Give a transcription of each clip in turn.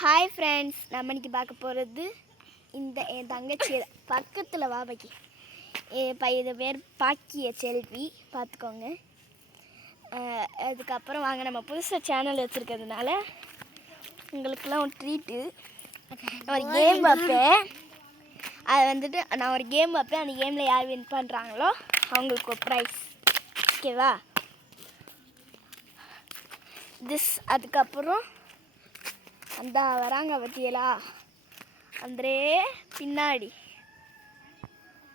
Hi friends, நம்ம இன்றைக்கி பார்க்க போகிறது என் தங்கச்சி பக்கத்தில் வா பாக்கி இது பேர் பாக்கிய செல்வி, பார்த்துக்கோங்க. அதுக்கப்புறம் வாங்க, நம்ம புதுசாக சேனல் வச்சுருக்கிறதுனால உங்களுக்கெல்லாம் ஒரு ட்ரீட்டு. நான் ஒரு கேம் வைப்பேன். அது நான் ஒரு கேம் வைப்பேன். அந்த கேமில் யார் வின் பண்ணுறாங்களோ அவங்களுக்கு ஒரு ப்ரைஸ். ஓகேவா? அதுக்கப்புறம் அந்த வராங்க பற்றியலா அந்தரே பின்னாடி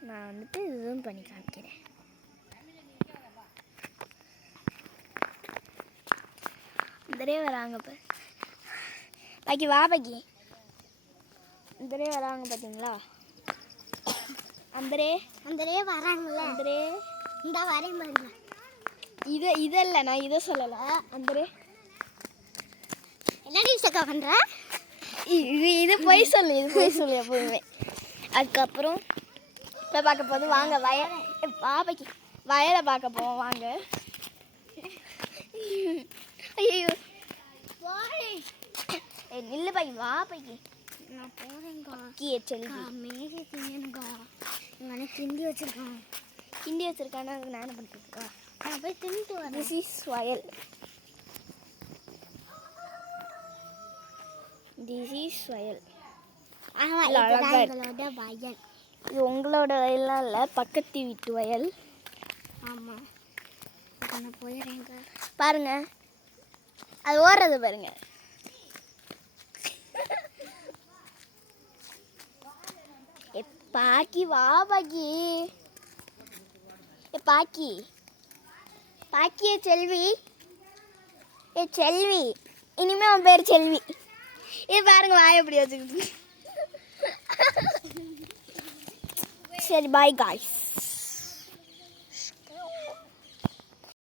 நான் ஜூம் பண்ணி காமிக்கிறேன். அந்தரே வராங்க பாக்கி வா பாக்கி. அந்தரே வராங்க பார்த்தீங்களா? அந்தரே வராங்களே. அந்தரே இந்த வரேன் பாருங்க. இதல்ல, நான் இதை சொல்லலை. அந்தரே என்னடி சக்கா பண்ணுற? இது பொய் சொல்லு எப்போதுமே. அதுக்கப்புறம் இப்போ பார்க்க போது வாங்க பாப்பைக்கு வயலை பார்க்க போவோம் வாங்க. ஐயோ நில்லு பாக்கி, வா பாக்கி. நான் போகிறேங்க்கா. மேலே திங்கனுக்கா. எனக்கு கிண்டி வச்சுருக்கான். கிண்டி வச்சுருக்கானா? அதுக்கு நான் என்ன பண்ணுறதுக்கா? நான் போய் தின்ட்டு வரேன். திஸ் இஸ் வயல். எங்களோட வயல். இது உங்களோட வயல்லாம் இல்லை, பக்கத்து வீட்டு வயல். ஆமாம், நான் போயிடுறேங்க. பாருங்க, அது ஓடுறது பாருங்க. பாக்கி வா பாக்கி. பாக்கியே செல்வி. செல்வி, இனிமே அவன் பேர் செல்வி. இது பாருங்க, வாயை எப்படி வச்சுக்கிட்டு. சரி, பாய் காய்ஸ்.